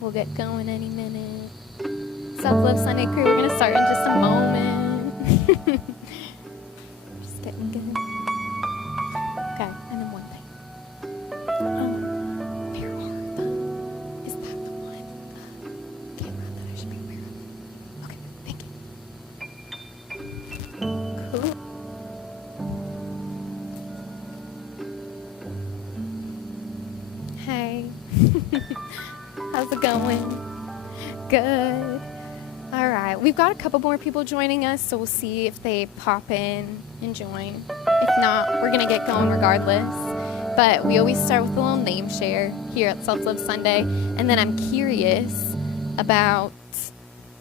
We'll get going any minute. Self-Love Sunday crew, we're going to start in just a moment. Just getting good. Okay, and then one thing. Where are the... Is that the one camera that I should be aware of? Okay, thank you. Cool. Hey. How's it going? Good. All right. We've got a couple more people joining us, so we'll see if they pop in and join. If not, we're going to get going regardless. But we always start with a little name share here at Self-Love Sunday. And then I'm curious about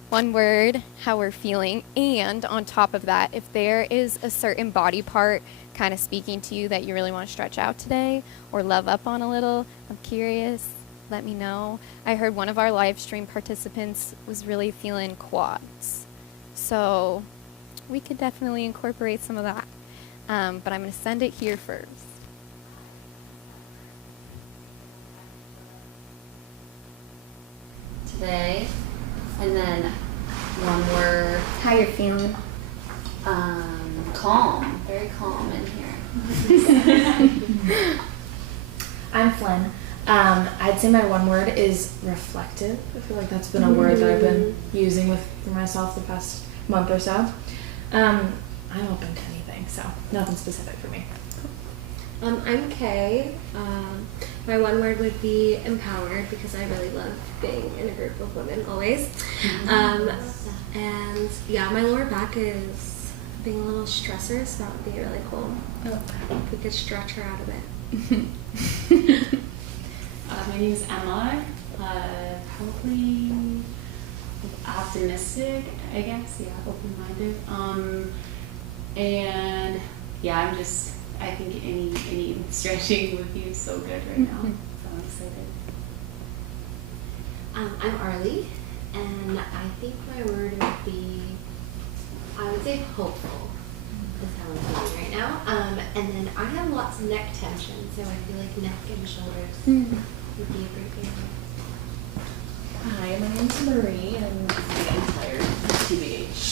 one word, how we're feeling. And on top of that, if there is a certain body part kind of speaking to you that you really want to stretch out today or love up on a little, I'm curious. Let me know. I heard one of our live stream participants was really feeling quads. So we could definitely incorporate some of that. But I'm going to send it here first. Today, and then one word. How you're feeling? Calm. Very calm in here. I'm Flynn. I'd say my one word is reflective. I feel like that's been a word that I've been using for myself the past month or so. I'm open to anything, so nothing specific for me. I'm Kay. My one word would be empowered because I really love being in a group of women always. And yeah, my lower back is being a little stressor, so that would be really cool. If we could stretch her out of it. My name is Emma. Probably optimistic, I guess. Yeah, open-minded. And yeah, I think any stretching would be so good right now. So I'm excited. I'm Arlie, and I think my word would be, I would say hopeful. Is how I'm feeling right now. And then I have lots of neck tension, so I feel like neck and shoulders would be a great favorite. Hi, my name's Marie, and I'm tired, TBH.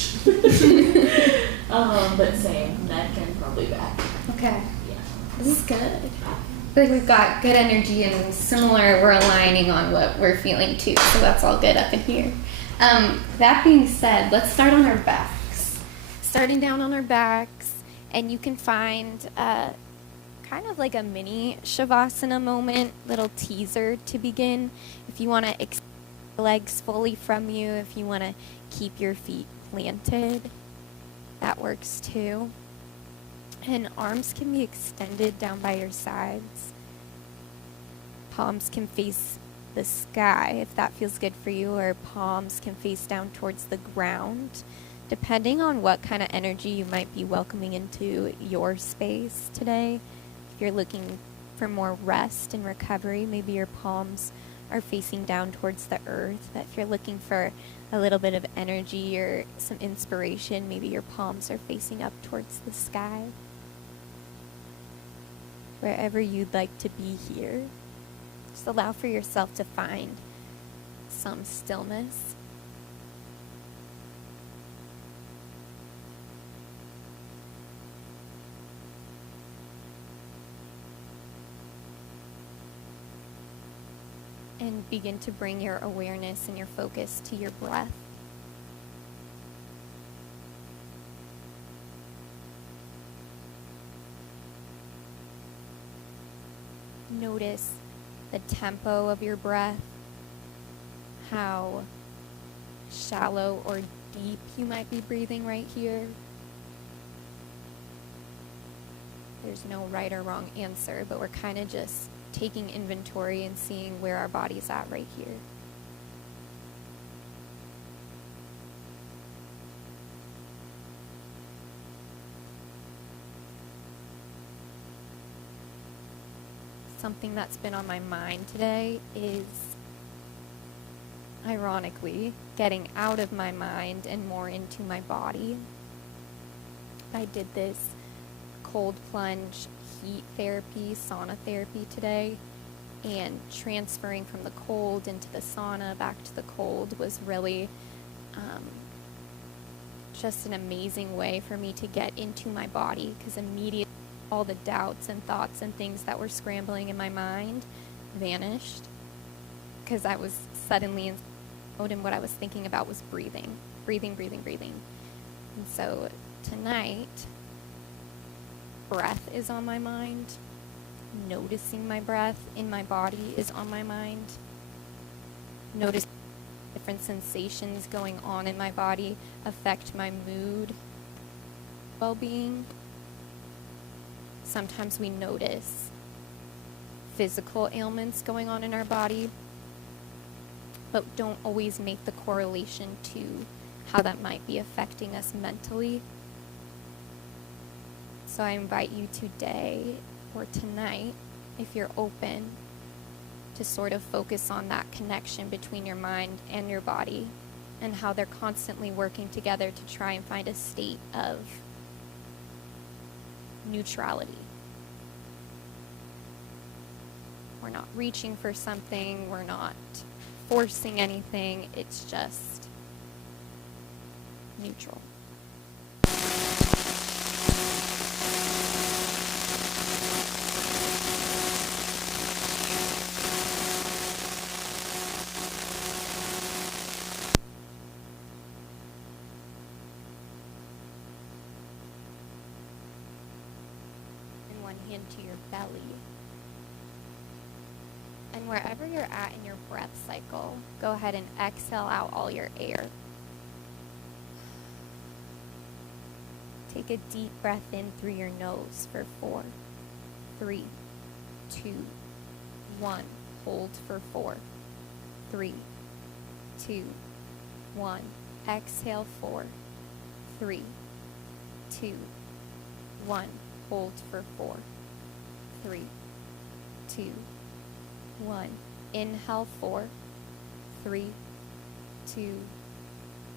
But same, neck and probably back. Okay. Yeah. This is good. I feel like we've got good energy and similar, we're aligning on what we're feeling too, so that's all good up in here. That being said, let's start on our backs. Starting down on our backs, and you can find kind of like a mini Shavasana moment, little teaser to begin. If you want to extend your legs fully from you, if you want to keep your feet planted, that works too. And arms can be extended down by your sides. Palms can face the sky if that feels good for you, or palms can face down towards the ground, depending on what kind of energy you might be welcoming into your space today. If you're looking for more rest and recovery, maybe your palms are facing down towards the earth. If you're looking for a little bit of energy or some inspiration, maybe your palms are facing up towards the sky. Wherever you'd like to be here, just allow for yourself to find some stillness. And begin to bring your awareness and your focus to your breath. Notice the tempo of your breath, how shallow or deep you might be breathing right here. There's no right or wrong answer, but we're kind of just taking inventory and seeing where our body's at right here. Something that's been on my mind today is, ironically, getting out of my mind and more into my body. I did this cold plunge heat therapy, sauna therapy today, and transferring from the cold into the sauna back to the cold was really just an amazing way for me to get into my body, because immediately all the doubts and thoughts and things that were scrambling in my mind vanished, because I was suddenly in mode, and what I was thinking about was breathing. And so tonight, breath is on my mind. Noticing my breath in my body is on my mind. Notice different sensations going on in my body affect my mood, well-being. Sometimes we notice physical ailments going on in our body, but don't always make the correlation to how that might be affecting us mentally. So I invite you today or tonight, if you're open, to sort of focus on that connection between your mind and your body and how they're constantly working together to try and find a state of neutrality. We're not reaching for something, we're not forcing anything, it's just neutral. And one hand to your belly. And wherever you're at in your breath cycle, go ahead and exhale out all your air. Take a deep breath in through your nose for 4, 3, 2, 1. Hold for 4, 3, 2, 1. Exhale 4, 3, 2, 1. Hold for 4, 3, 2, 1. Inhale 4, 3, 2,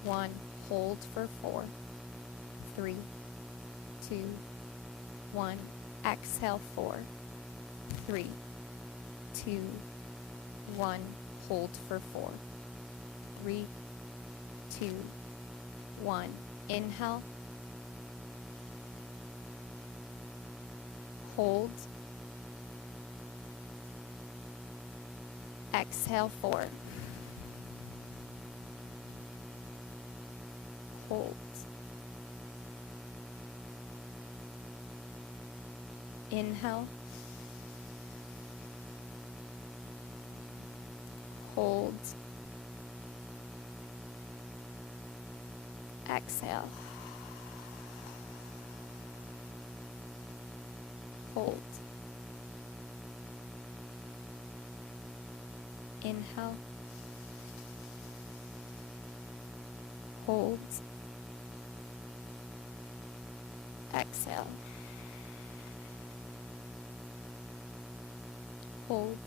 1. Hold for 4, 3, 2, 1. Exhale 4, 3, 2, 1. Hold for 4, 3, 2, 1. Inhale. Hold. Exhale 4. Hold. Inhale. Hold. Exhale. Hold. Inhale. Hold. Exhale. Hold.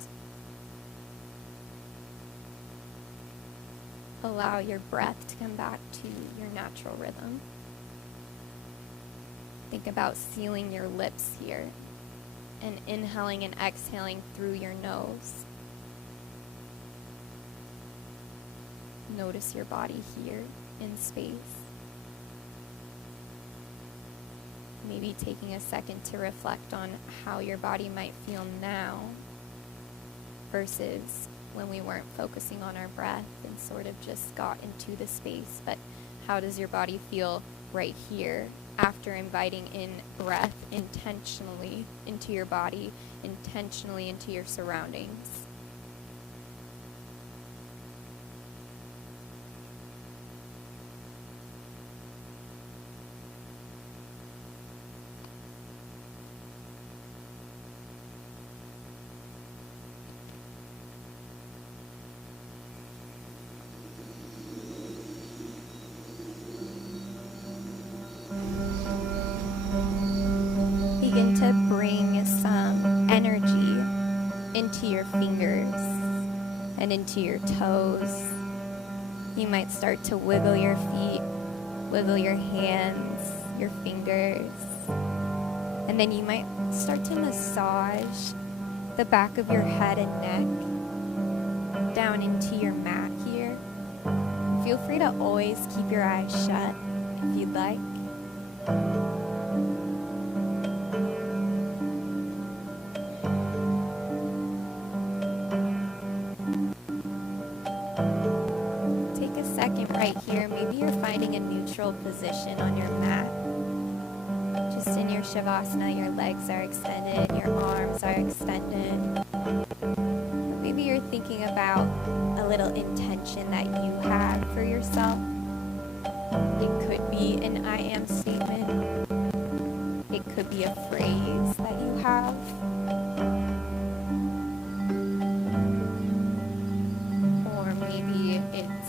Allow your breath to come back to your natural rhythm. Think about sealing your lips here and inhaling and exhaling through your nose. Notice your body here in space. Maybe taking a second to reflect on how your body might feel now versus when we weren't focusing on our breath and sort of just got into the space. But how does your body feel right here after inviting in breath intentionally into your body, intentionally into your surroundings? Begin to bring some energy into your fingers and into your toes. You might start to wiggle your feet, wiggle your hands, your fingers, and then you might start to massage the back of your head and neck down into your mat here. Feel free to always keep your eyes shut if you'd like. Right here, maybe you're finding a neutral position on your mat. Just in your Shavasana, your legs are extended, your arms are extended. Maybe you're thinking about a little intention that you have for yourself. It could be an I am statement. It could be a phrase that you have. Or maybe it's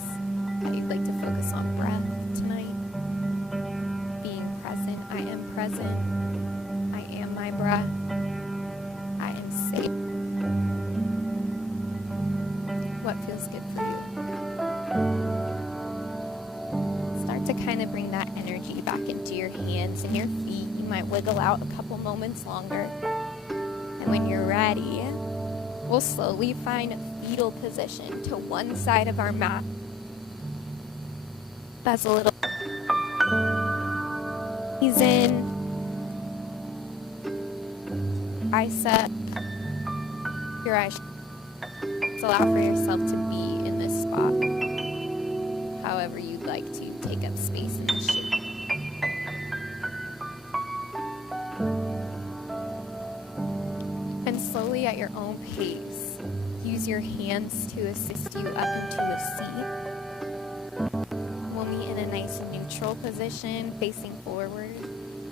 you'd like to focus on breath tonight. Being present. I am present. I am my breath. I am safe. What feels good for you? Start to kind of bring that energy back into your hands and your feet. You might wiggle out a couple moments longer. And when you're ready, we'll slowly find a fetal position to one side of our mat. That's a little ease in, bicep, your eyes. Just allow for yourself to be in this spot, however you'd like to take up space in this shape. And slowly at your own pace, use your hands to assist you up into a seat. In a nice neutral position, facing forward,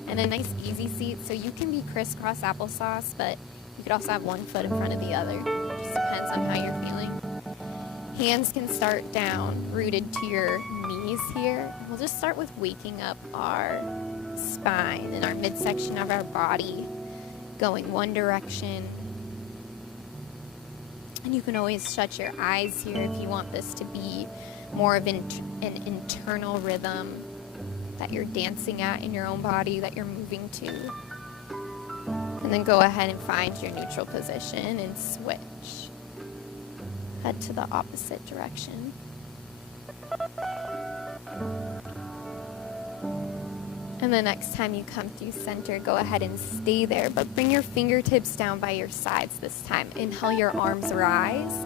and a nice easy seat, so you can be crisscross applesauce, but you could also have one foot in front of the other. Just depends on how you're feeling. Hands can start down, rooted to your knees here. We'll just start with waking up our spine and our midsection of our body, going one direction. And you can always shut your eyes here if you want this to be more of an internal rhythm that you're dancing at in your own body, that you're moving to. And then go ahead and find your neutral position and switch. Head to the opposite direction. And the next time you come through center, go ahead and stay there, but bring your fingertips down by your sides this time. Inhale, your arms rise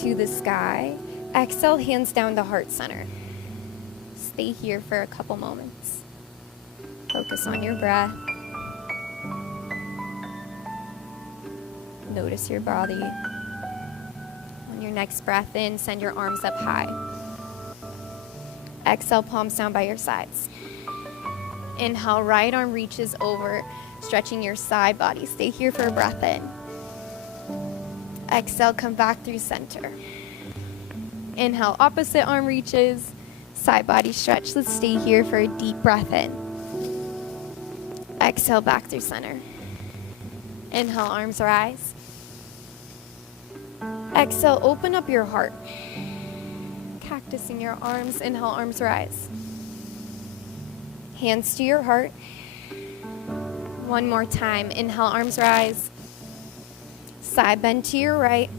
to the sky. Exhale, hands down to heart center. Stay here for a couple moments. Focus on your breath. Notice your body. On your next breath in, send your arms up high. Exhale, palms down by your sides. Inhale, right arm reaches over, stretching your side body. Stay here for a breath in. Exhale, come back through center. Inhale, opposite arm reaches, side body stretch. Let's stay here for a deep breath in. Exhale, back through center. Inhale, arms rise. Exhale, open up your heart. Cactus in your arms. Inhale, arms rise. Hands to your heart. One more time. Inhale, arms rise. Side bend to your right.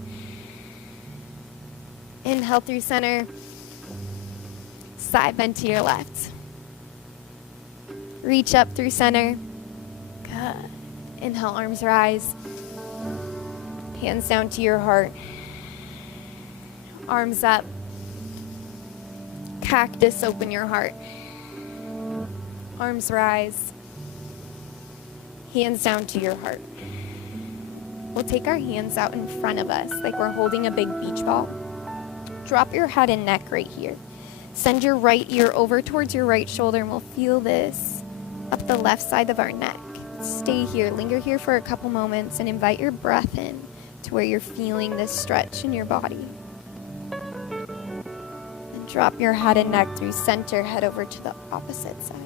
Inhale through center. Side bend to your left. Reach up through center. Good. Inhale, arms rise. Hands down to your heart. Arms up. Cactus, open your heart. Arms rise. Hands down to your heart. We'll take our hands out in front of us like we're holding a big beach ball. Drop your head and neck right here. Send your right ear over towards your right shoulder, and we'll feel this up the left side of our neck. Stay here, linger here for a couple moments, and invite your breath in to where you're feeling this stretch in your body. And drop your head and neck through center, head over to the opposite side.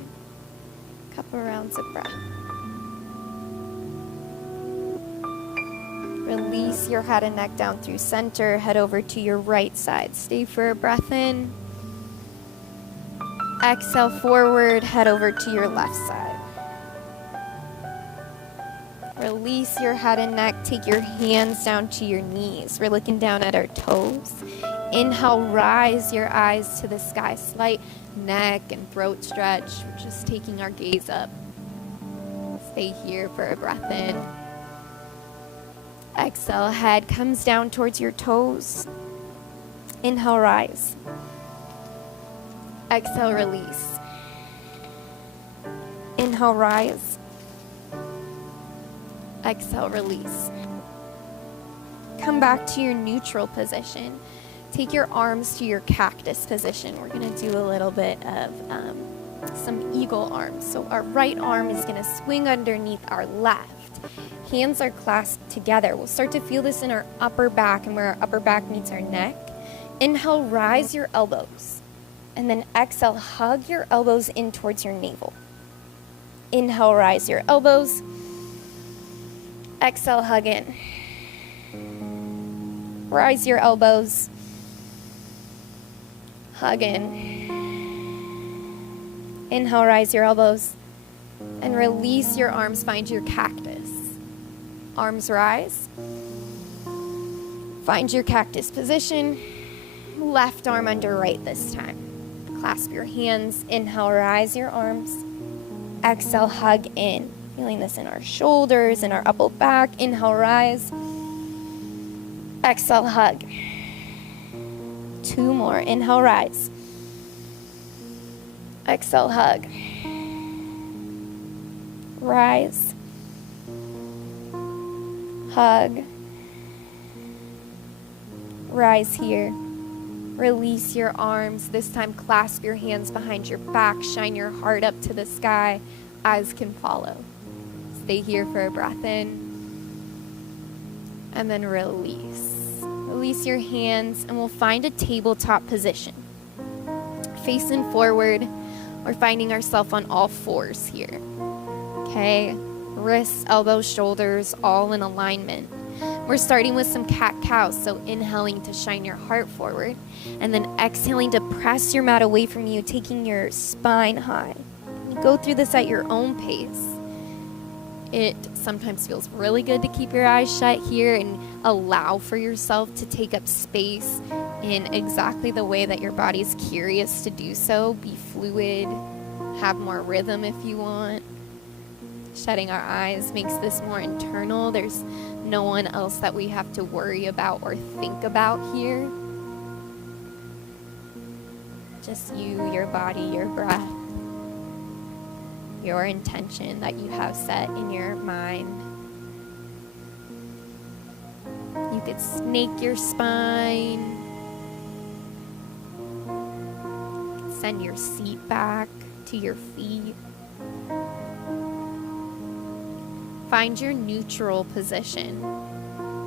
Couple rounds of breath. Release your head and neck down through center, head over to your right side. Stay for a breath in. Exhale forward, head over to your left side. Release your head and neck, take your hands down to your knees. We're looking down at our toes. Inhale, rise your eyes to the sky. Slight neck and throat stretch. We're just taking our gaze up. Stay here for a breath in. Exhale, head comes down towards your toes. Inhale, rise. Exhale, release. Inhale, rise. Exhale, release. Come back to your neutral position. Take your arms to your cactus position. We're going to do a little bit of some eagle arms. So our right arm is going to swing underneath our left. Hands are clasped together. We'll start to feel this in our upper back and where our upper back meets our neck. Inhale, rise your elbows. And then exhale, hug your elbows in towards your navel. Inhale, rise your elbows. Exhale, hug in. Rise your elbows. Hug in. Inhale, rise your elbows. And release your arms, find your cactus. Arms rise. Find your cactus position. Left arm under right this time. Clasp your hands. Inhale, rise your arms. Exhale, hug in. Feeling this in our shoulders, in our upper back. Inhale, rise. Exhale, hug. 2 more. Inhale, rise. Exhale, hug. Rise. Hug. Rise here. Release your arms. This time, clasp your hands behind your back. Shine your heart up to the sky. Eyes can follow. Stay here for a breath in. And then release. Release your hands, and we'll find a tabletop position. Facing forward, we're finding ourselves on all fours here. Okay? Wrists, elbows, shoulders, all in alignment. We're starting with some cat-cow, so inhaling to shine your heart forward, and then exhaling to press your mat away from you, taking your spine high. You go through this at your own pace. It sometimes feels really good to keep your eyes shut here and allow for yourself to take up space in exactly the way that your body's curious to do so. Be fluid, have more rhythm if you want. Shutting our eyes makes this more internal. There's no one else that we have to worry about or think about here. Just you, your body, your breath, your intention that you have set in your mind. You could snake your spine. Send your seat back to your feet. Find your neutral position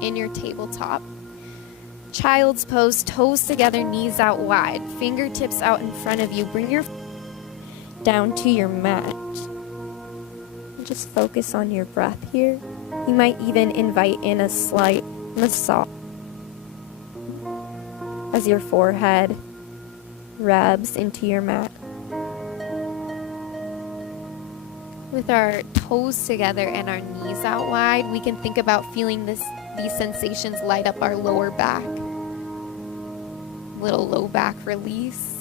in your tabletop. Child's pose, toes together, knees out wide, fingertips out in front of you. Bring your down to your mat. Just focus on your breath here. You might even invite in a slight massage as your forehead rubs into your mat. With our toes together and our knees out wide, we can think about feeling these sensations light up our lower back. Little low back release.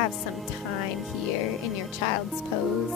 have some time here in your child's pose.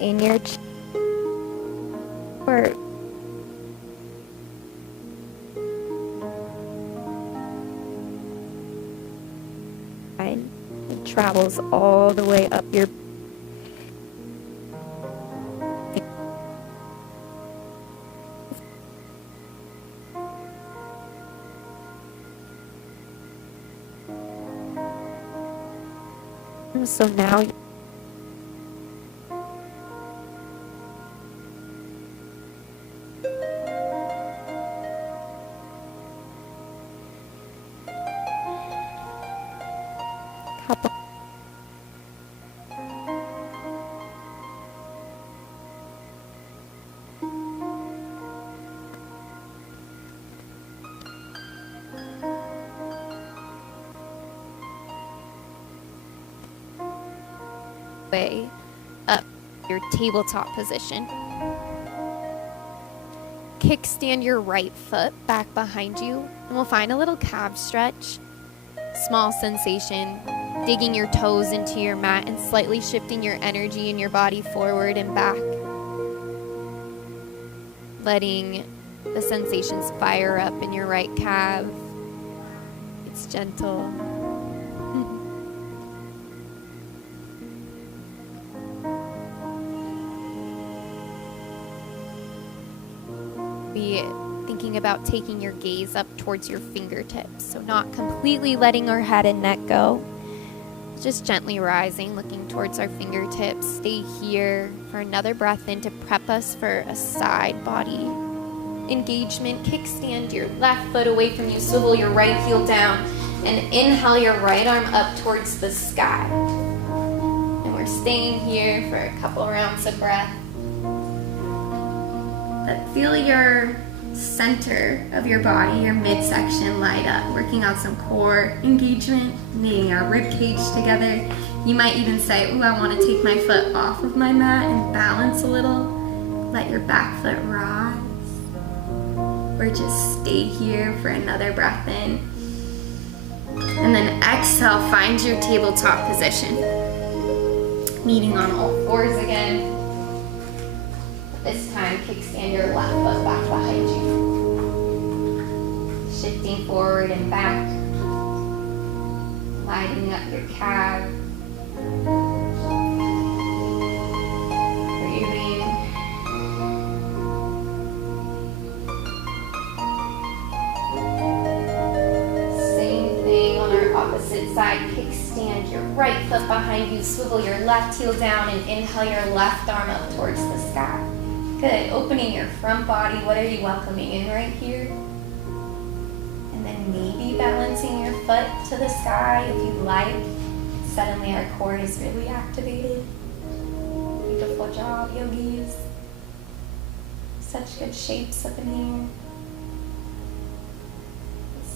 In your or it travels all the way up your so now couple way up your tabletop position. Kickstand your right foot back behind you, and we'll find a little calf stretch. Small sensation, digging your toes into your mat and slightly shifting your energy in your body forward and back. Letting the sensations fire up in your right calf. It's gentle. Be thinking about taking your gaze up towards your fingertips, so not completely letting our head and neck go, just gently rising, looking towards our fingertips. Stay here for another breath in to prep us for a side body engagement. Kickstand your left foot away from you, swivel your right heel down, and inhale your right arm up towards the sky. And we're staying here for a couple rounds of breath. But feel your center of your body, your midsection light up, working on some core engagement, knitting our rib cage together. You might even say, ooh, I want to take my foot off of my mat and balance a little. Let your back foot rise. Or just stay here for another breath in. And then exhale, find your tabletop position. Meeting on all fours again. This time, kickstand your left foot back behind you. Shifting forward and back. Lighting up your calf. Breathing. Same thing on our opposite side. Kickstand your right foot behind you. Swivel your left heel down and inhale your left arm up towards the sky. Good. Opening your front body. What are you welcoming in right here? And then maybe balancing your foot to the sky if you like. Suddenly our core is really activated. Beautiful job, yogis. Such good shapes up in here.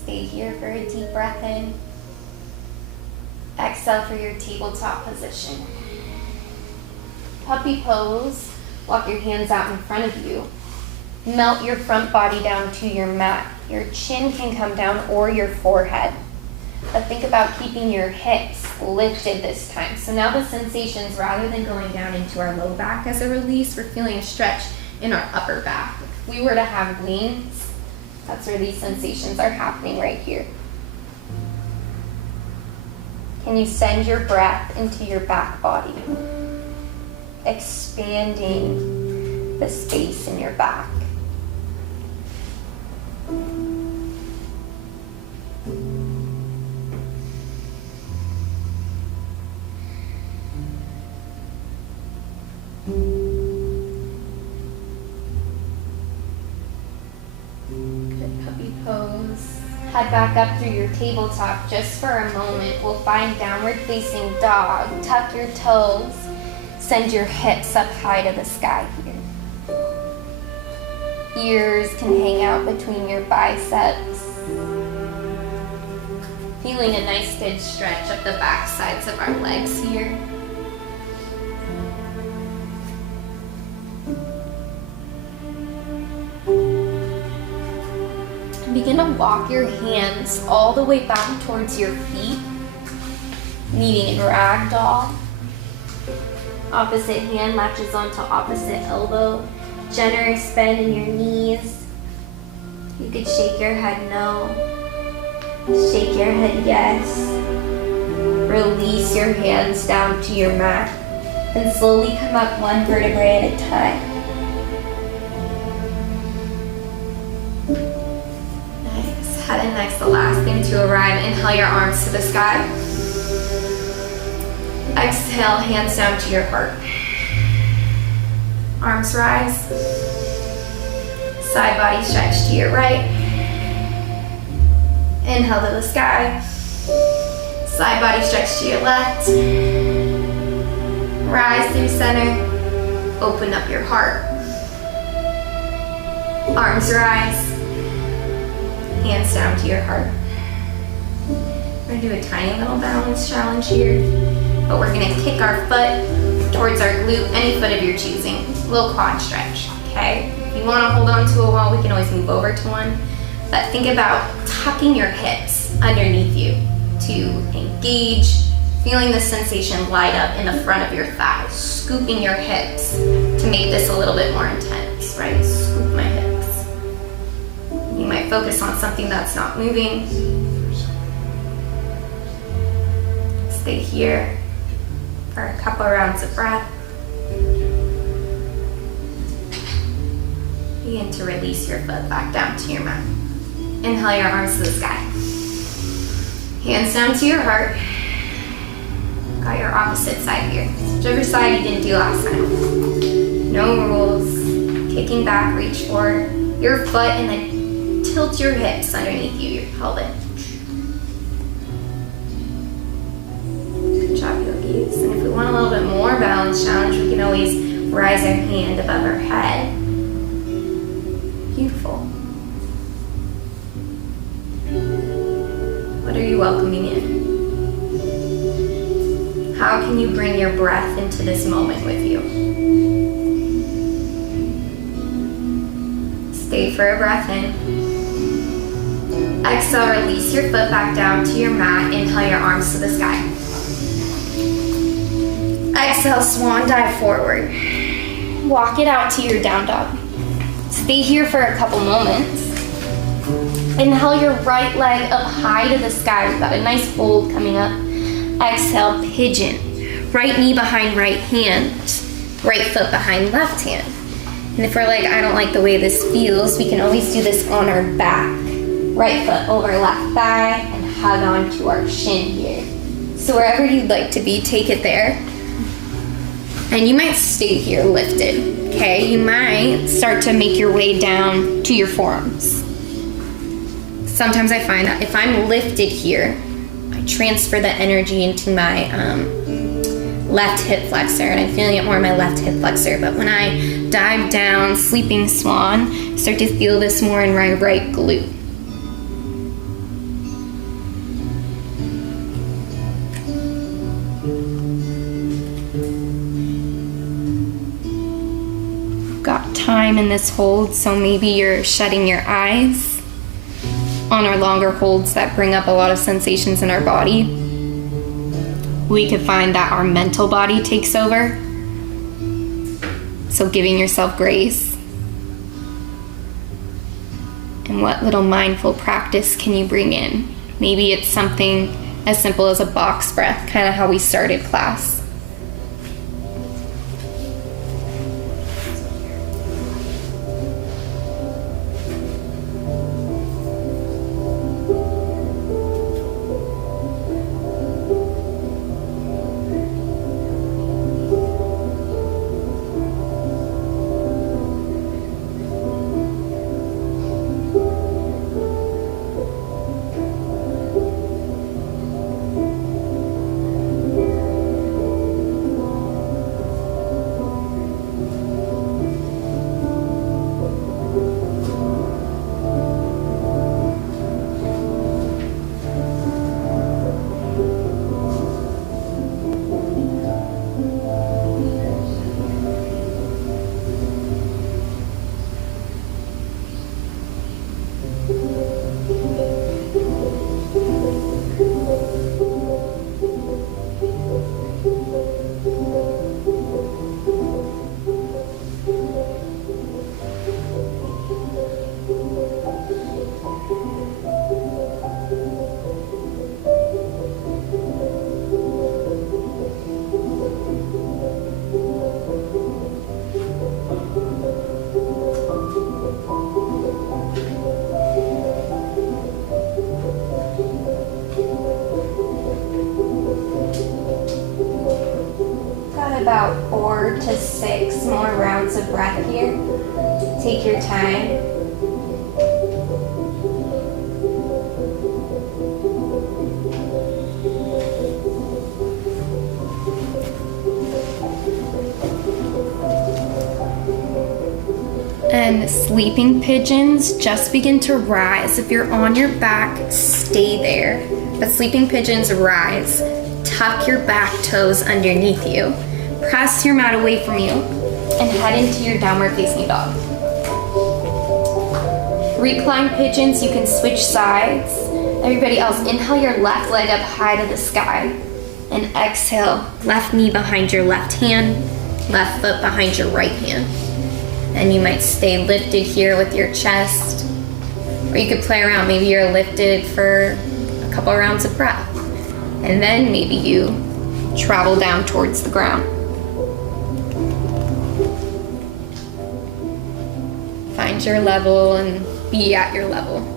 Stay here for a deep breath in. Exhale for your tabletop position. Puppy pose. Walk your hands out in front of you. Melt your front body down to your mat. Your chin can come down or your forehead. But think about keeping your hips lifted this time. So now the sensations, rather than going down into our low back as a release, we're feeling a stretch in our upper back. If we were to have wings, that's where these sensations are happening right here. Can you send your breath into your back body? Expanding the space in your back. Good puppy pose. Head back up through your tabletop just for a moment. We'll find downward facing dog. Tuck your toes. Send your hips up high to the sky here. Ears can hang out between your biceps. Feeling a nice good stretch up the back sides of our legs here. Begin to walk your hands all the way back towards your feet, meeting in ragdoll. Opposite hand latches onto opposite elbow. Generous bend in your knees. You could shake your head no. Shake your head yes. Release your hands down to your mat and slowly come up one vertebrae at a time. Nice. Head and neck's the last thing to arrive. Inhale your arms to the sky. Exhale, hands down to your heart. Arms rise. Side body stretch to your right. Inhale to the sky. Side body stretch to your left. Rise through center. Open up your heart. Arms rise. Hands down to your heart. We're going to do a tiny little balance challenge here. But we're going to kick our foot towards our glute, any foot of your choosing. Little quad stretch, okay? If you want to hold on to a wall, we can always move over to one. But think about tucking your hips underneath you to engage, feeling the sensation light up in the front of your thighs, scooping your hips to make this a little bit more intense, right? Scoop my hips. You might focus on something that's not moving. Stay here for a couple rounds of breath. Begin to release your foot back down to your mat. Inhale your arms to the sky. Hands down to your heart. Got your opposite side here. Whichever side you didn't do last time. No rules. Kicking back, reach forward your foot and then tilt your hips underneath you, your pelvic. Good job, yogis. And if we want a little bit more balance challenge, we can always rise our hand above our head. Beautiful. What are you welcoming in? How can you bring your breath into this moment with you? Stay for a breath in. Exhale, release your foot back down to your mat. Inhale your arms to the sky. Exhale, swan dive forward. Walk it out to your down dog. Stay here for a couple moments. Inhale your right leg up high to the sky. We've got a nice fold coming up. Exhale, pigeon. Right knee behind right hand. Right foot behind left hand. And if we're like, I don't like the way this feels, we can always do this on our back. Right foot over left thigh and hug onto our shin here. So wherever you'd like to be, take it there. And you might stay here lifted, okay? You might start to make your way down to your forearms. Sometimes I find that if I'm lifted here, I transfer the energy into my left hip flexor, and I'm feeling it more in my left hip flexor. But when I dive down, sleeping swan, I start to feel this more in my right glute. Got time in this hold, so maybe you're shutting your eyes on our longer holds that bring up a lot of sensations in our body. We could find that our mental body takes over. So giving yourself grace. And what little mindful practice can you bring in? Maybe it's something as simple as a box breath, kind of how we started class. about 4 to 6 more rounds of breath here. Take your time. And sleeping pigeons, just begin to rise. If you're on your back, stay there. But sleeping pigeons, rise. Tuck your back toes underneath you. Press your mat away from you and head into your downward facing dog. Recline pigeons, you can switch sides. Everybody else, inhale your left leg up high to the sky. And exhale, left knee behind your left hand, left foot behind your right hand. And you might stay lifted here with your chest. Or you could play around. Maybe you're lifted for a couple rounds of breath. And then maybe you travel down towards the ground. Find your level and be at your level.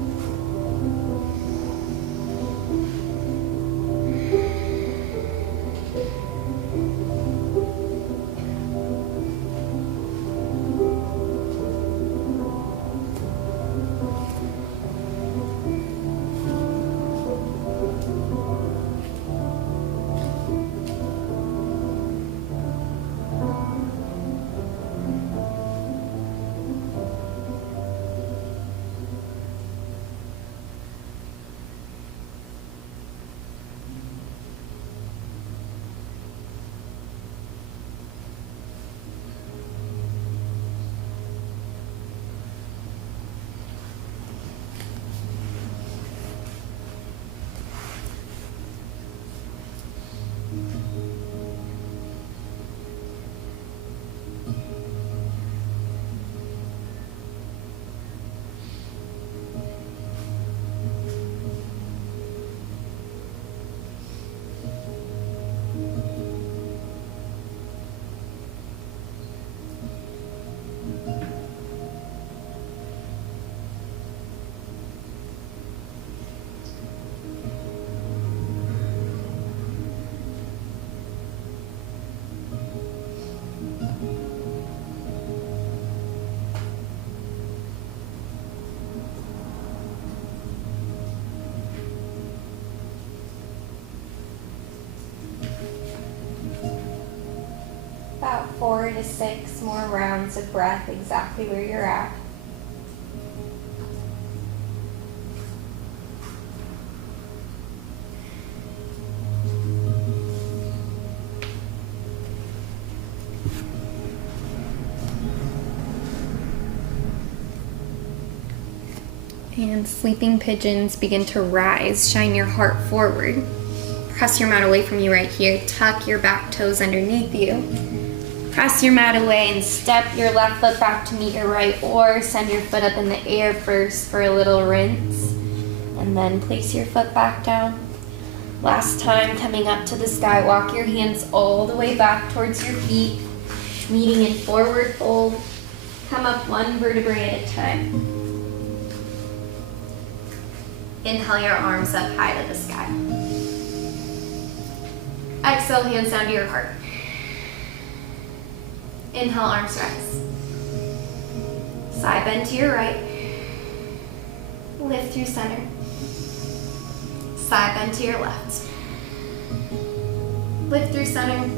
About 4 to 6 more rounds of breath, exactly where you're at. And sleeping pigeons, begin to rise. Shine your heart forward. Press your mat away from you right here. Tuck your back toes underneath you. Press your mat away and step your left foot back to meet your right, or send your foot up in the air first for a little rinse. And then place your foot back down. Last time, coming up to the sky, walk your hands all the way back towards your feet, meeting in forward fold. Come up one vertebrae at a time. Inhale your arms up high to the sky. Exhale, hands down to your heart. Inhale, arms rise. Side bend to your right. Lift through center. Side bend to your left. Lift through center.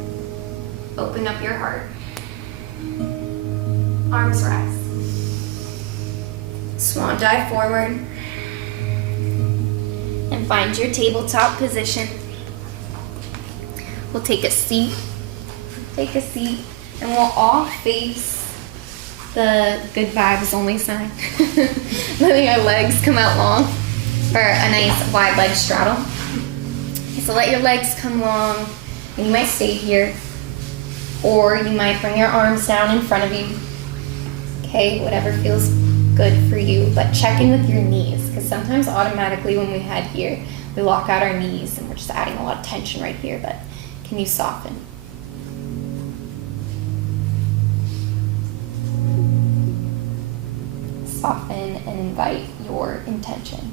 Open up your heart. Arms rise. Swan dive forward. And find your tabletop position. We'll take a seat. Take a seat. And we'll all face the good vibes only sign. Letting our legs come out long for a nice wide leg straddle. Okay, so let your legs come long, and you might stay here, or you might bring your arms down in front of you. Okay, whatever feels good for you, but check in with your knees, because sometimes automatically when we head here, we lock out our knees and we're just adding a lot of tension right here, but can you soften? Soften and invite your intention.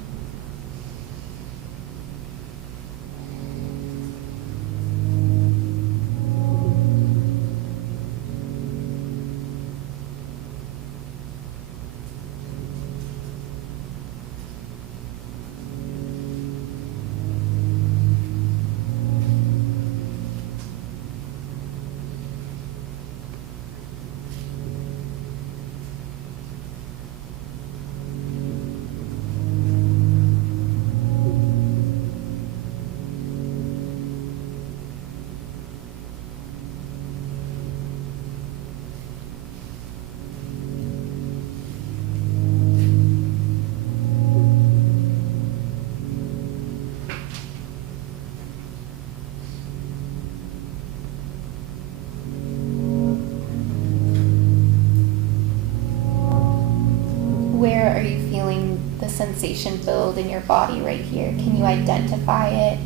sensation build in your body right here? Can you identify it?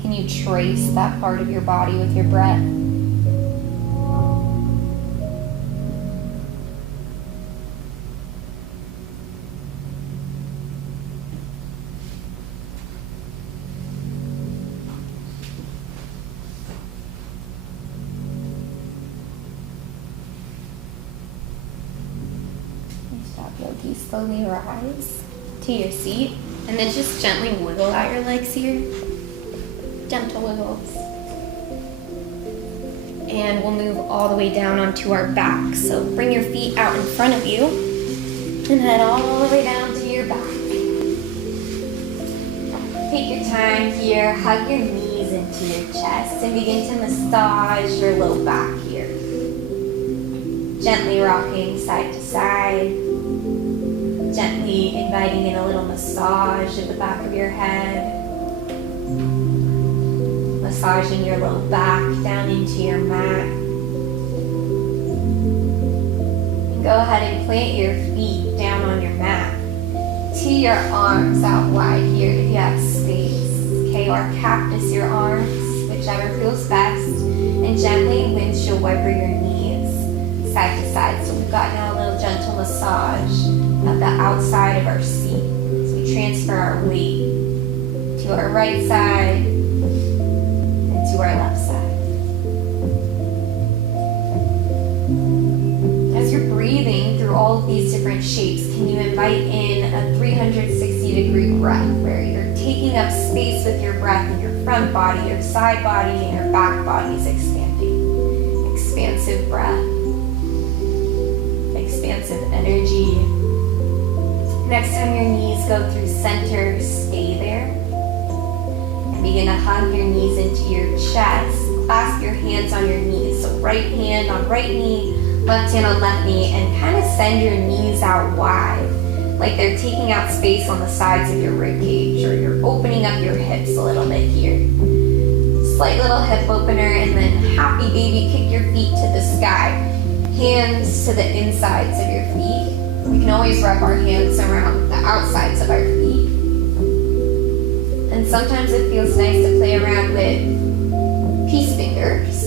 Can you trace that part of your body with your breath? Stop, yogi. Slowly rise to your seat and then just gently wiggle out your legs here. Gentle wiggles. And we'll move all the way down onto our back. So bring your feet out in front of you and head all the way down to your back. Take your time here, hug your knees into your chest and begin to massage your low back here. Gently rocking side to side. Gently inviting in a little massage at the back of your head. Massaging your low back down into your mat. And go ahead and plant your feet down on your mat. Tee your arms out wide here if you have space. Okay, or cactus your arms, whichever feels best. And gently windshield wiper your knees side to side. So we've got now a little gentle massage of the outside of our seat. So we transfer our weight to our right side and to our left side. As you're breathing through all of these different shapes, can you invite in a 360-degree breath where you're taking up space with your breath in your front body, your side body, and your back body is expanding. Expansive breath. Expansive energy. Next time your knees go through center, stay there. And begin to hug your knees into your chest. Clasp your hands on your knees. So right hand on right knee, left hand on left knee, and kind of send your knees out wide. Like they're taking out space on the sides of your rib cage, or you're opening up your hips a little bit here. Slight little hip opener, and then happy baby, kick your feet to the sky. Hands to the insides of your feet. We can always wrap our hands around the outsides of our feet. And sometimes it feels nice to play around with peace fingers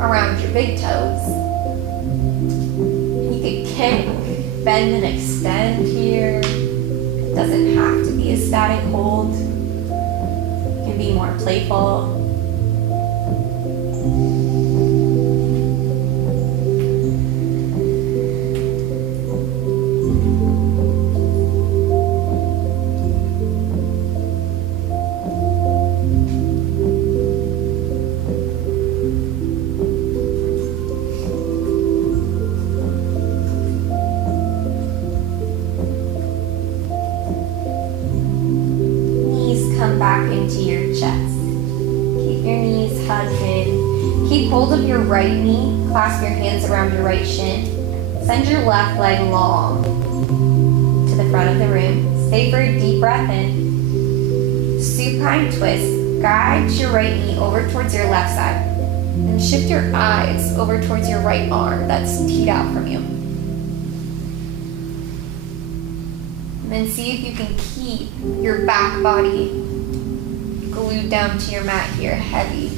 around your big toes. You can kick, bend, and extend here. It doesn't have to be a static hold. It can be more playful. Back into your chest. Keep your knees hugged in. Keep hold of your right knee. Clasp your hands around your right shin. Send your left leg long to the front of the room. Stay for a deep breath in. Supine twist. Guide your right knee over towards your left side. And shift your eyes over towards your right arm that's teed out from you. And then see if you can keep your back body glued down to your mat here, heavy.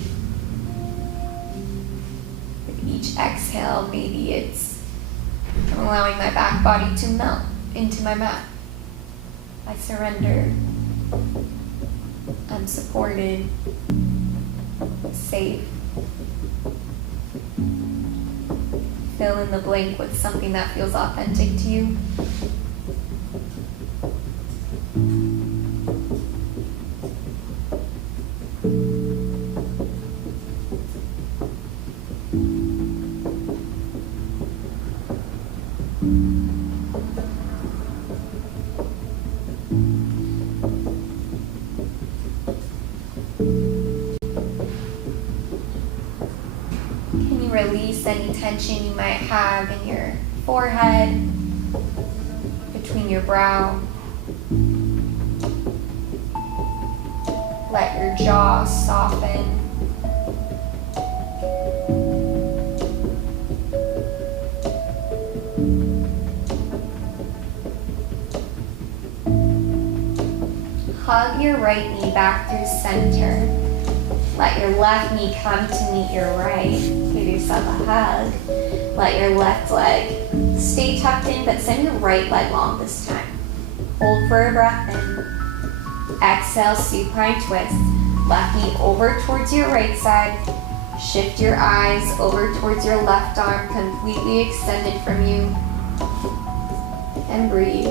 With each exhale, maybe it's I'm allowing my back body to melt into my mat. I surrender. I'm supported, safe. Fill in the blank with something that feels authentic to you. Release any tension you might have in your forehead, between your brow. Let your jaw soften. your right knee back through center. Let your left knee come to meet your right. Give yourself a hug. Let your left leg stay tucked in, but send your right leg long this time. Hold for a breath in. Exhale, supine twist. Left knee over towards your right side. Shift your eyes over towards your left arm, completely extended from you. And breathe.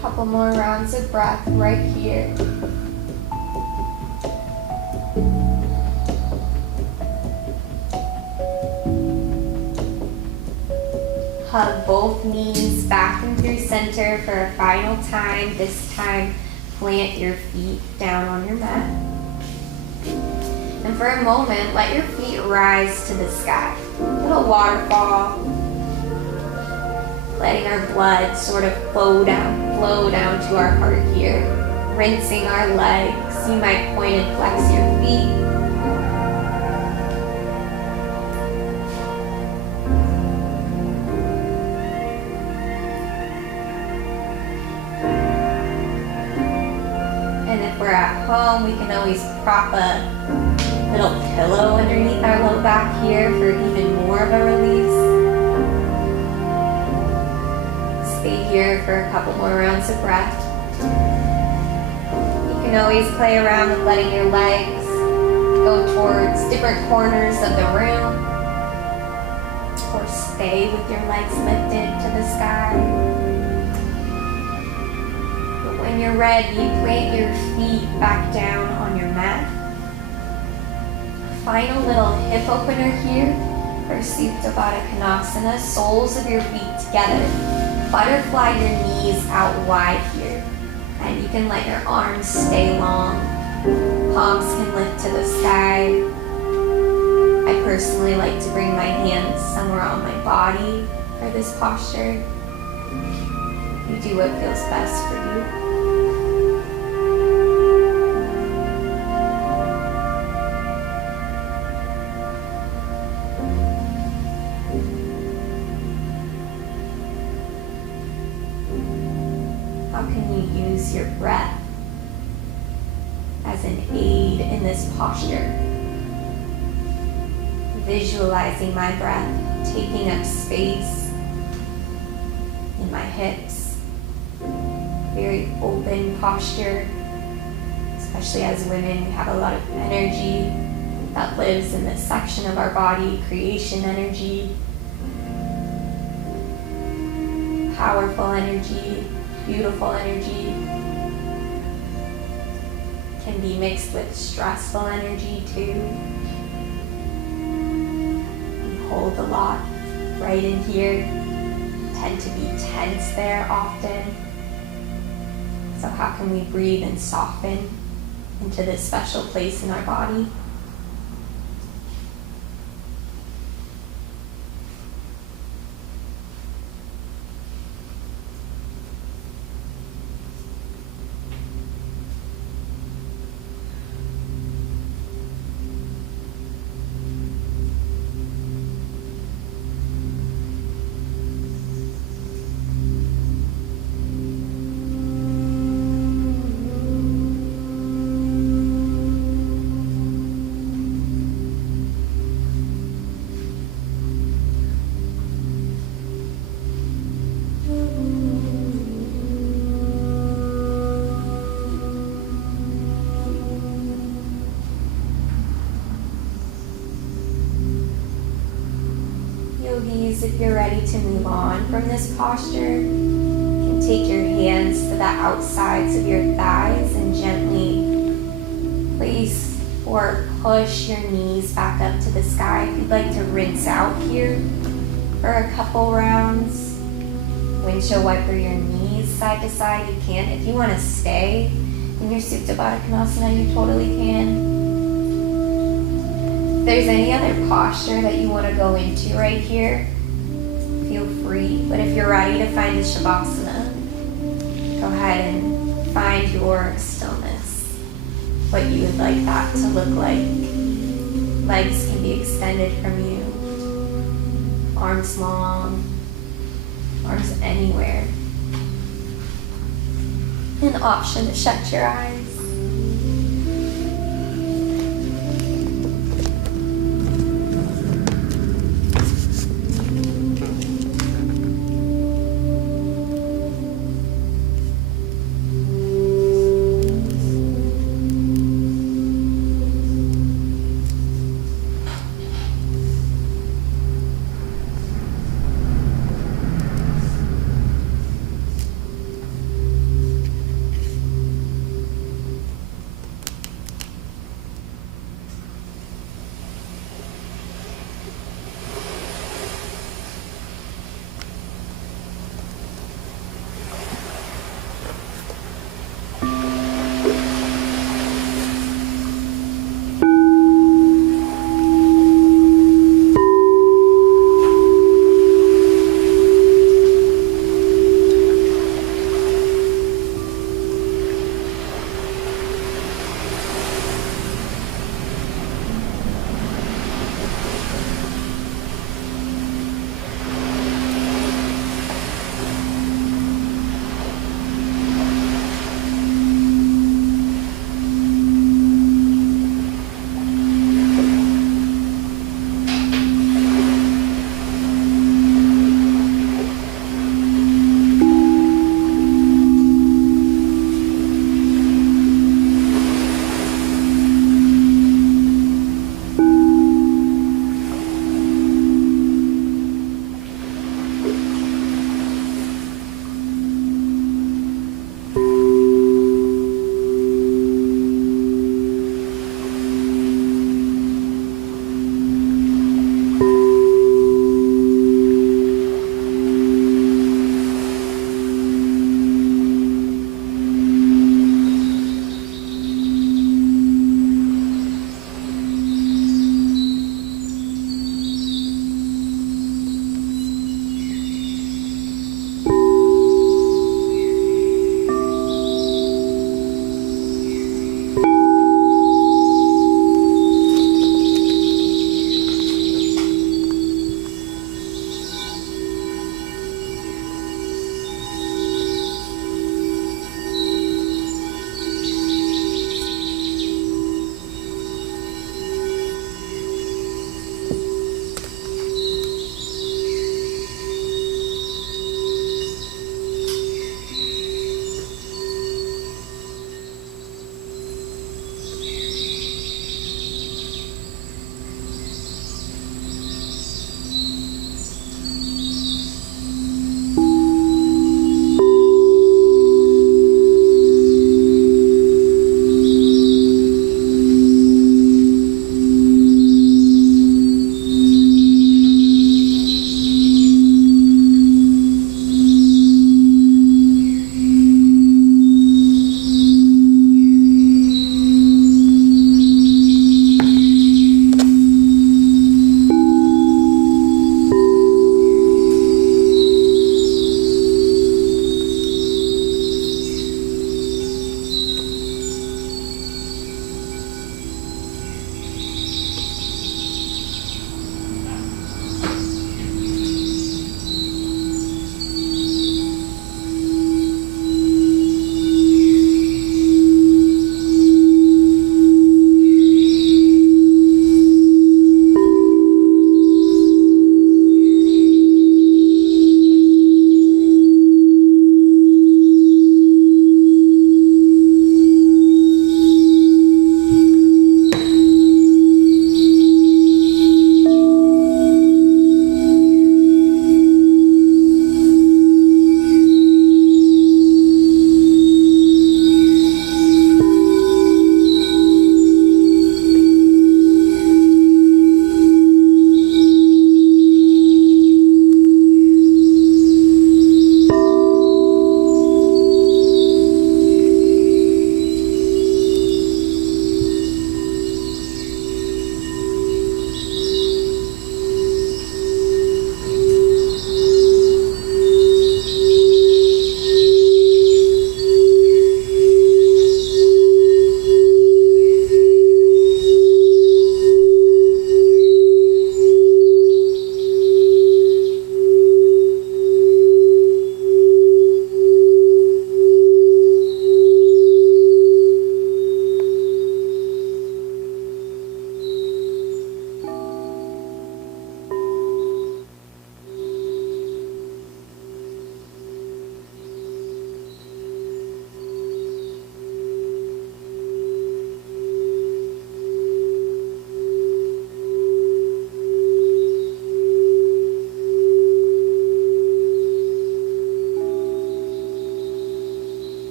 Couple more rounds of breath right here. Hug both knees back and through center for a final time. This time, plant your feet down on your mat. And for a moment, let your feet rise to the sky. Little waterfall. Letting our blood sort of flow down to our heart here. Rinsing our legs. You might point and flex your feet. And if we're at home, we can always prop a little pillow underneath our low back here for even more of a release. Stay here for a couple more rounds of breath. You can always play around with letting your legs go towards different corners of the room, or stay with your legs lifted to the sky. But when you're ready, plant your feet back down on your mat. Final little hip opener here for Supta Baddha Konasana. Soles of your feet together. Butterfly your knees out wide here. And you can let your arms stay long. Palms can lift to the sky. I personally like to bring my hands somewhere on my body for this posture. You do what feels best for you. How can you use your breath as an aid in this posture? Visualizing my breath taking up space in my hips. Very open posture, especially as women. We have a lot of energy that lives in this section of our body, creation energy, powerful energy, beautiful energy. Can be mixed with stressful energy too. We hold a lot right in here, tend to be tense there often. So how can we breathe and soften into this special place in our body? yogis, if you're ready to move on from this posture, you can take your hands to the outsides of your thighs and gently place or push your knees back up to the sky. If you'd like to rinse out here for a couple rounds, windshield wiper your knees side to side, you can. If you want to stay in your Supta Baddha Konasana, you totally can. If there's any other posture that you want to go into right here, feel free. But if you're ready to find the Shavasana, go ahead and find your stillness, what you would like that to look like. Legs can be extended from you, arms long, arms anywhere. An option to shut your eyes.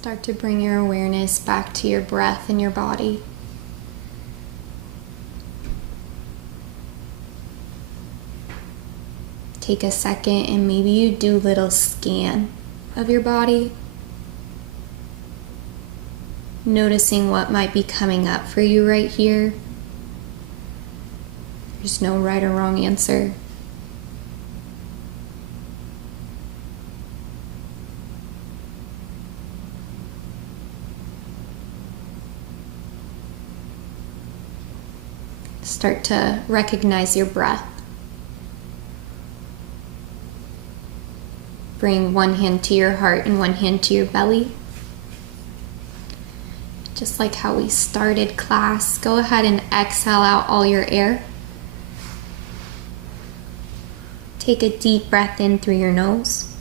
Start to bring your awareness back to your breath and your body. Take a second and maybe you do a little scan of your body, noticing what might be coming up for you right here. There's no right or wrong answer. Start to recognize your breath. Bring one hand to your heart and one hand to your belly. Just like how we started class, go ahead and exhale out all your air. Take a deep breath in through your nose.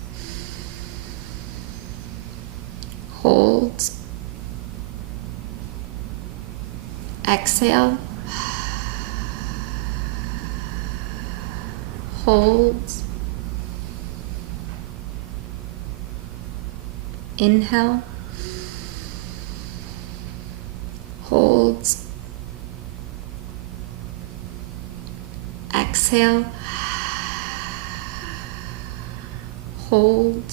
Hold. Exhale. Hold. Inhale. Hold. Exhale. Hold.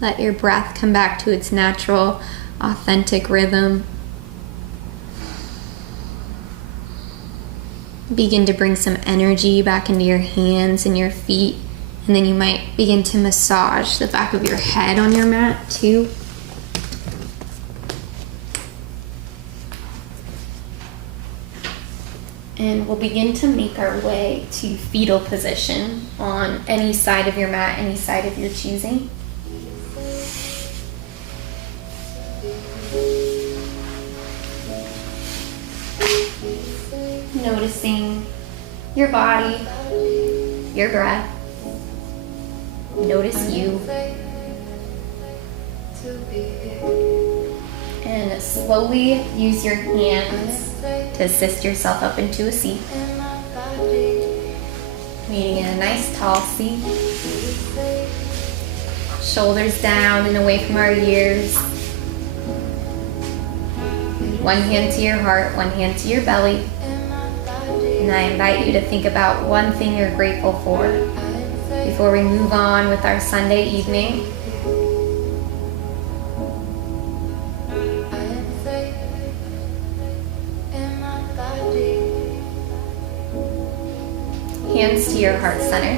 Let your breath come back to its natural, authentic rhythm. Begin to bring some energy back into your hands and your feet. And then you might begin to massage the back of your head on your mat too. And we'll begin to make our way to fetal position on any side of your mat, any side of your choosing. Noticing your body, your breath. Notice you. And slowly use your hands to assist yourself up into a seat. Meeting in a nice tall seat. Shoulders down and away from our ears. One hand to your heart, one hand to your belly. And I invite you to think about one thing you're grateful for before we move on with our Sunday evening. Hands to your heart center.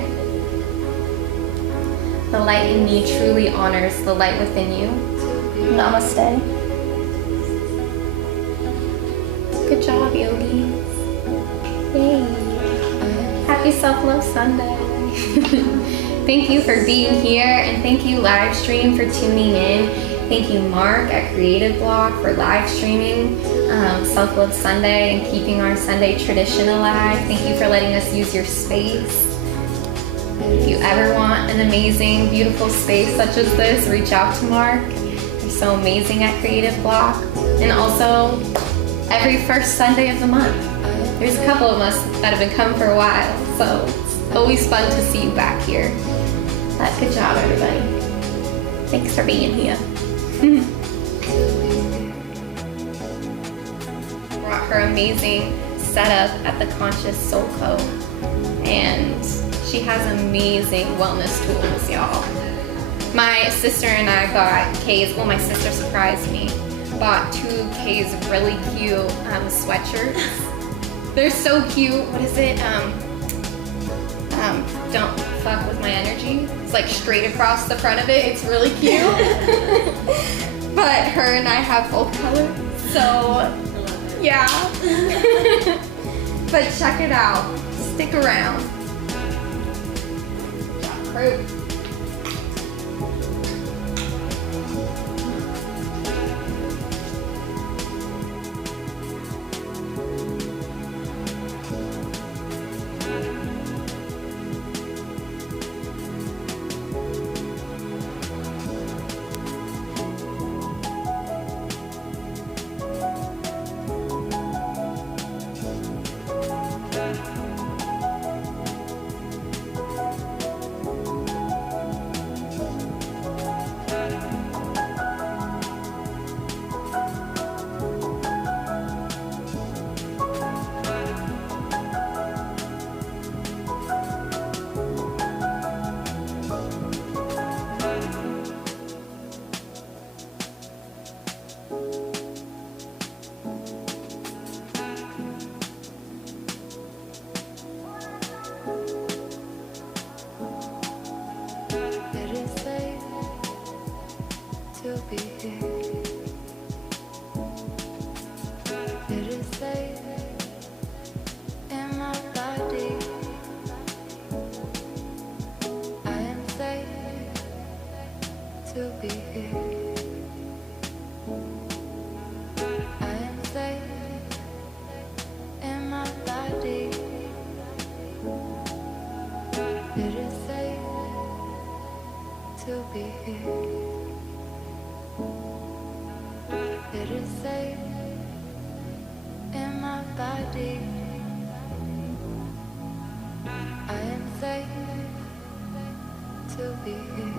The light in me truly honors the light within you. Namaste. Good job, yogis. Yay. Happy Self-Love Sunday. Thank you for being here, and thank you live stream for tuning in. Thank you Mark at Creative Block for live streaming Self-Love Sunday and keeping our Sunday tradition alive. Thank you for letting us use your space. If you ever want an amazing, beautiful space such as this, reach out to Mark. They're so amazing at Creative Block. And also, every first Sunday of the month. There's a couple of us that have been coming for a while, so it's always fun to see you back here. But good job, everybody. Thanks for being here. Brought her amazing setup at the Conscious Soul Co. And she has amazing wellness tools, y'all. My sister and I got Kay's, well, my sister surprised me, bought 2 Kay's really cute sweatshirts. They're so cute. What is it? Don't fuck with my energy. It's like straight across the front of it. It's really cute. But her and I have both colors. So, yeah. But check it out. Stick around. Fruit. big.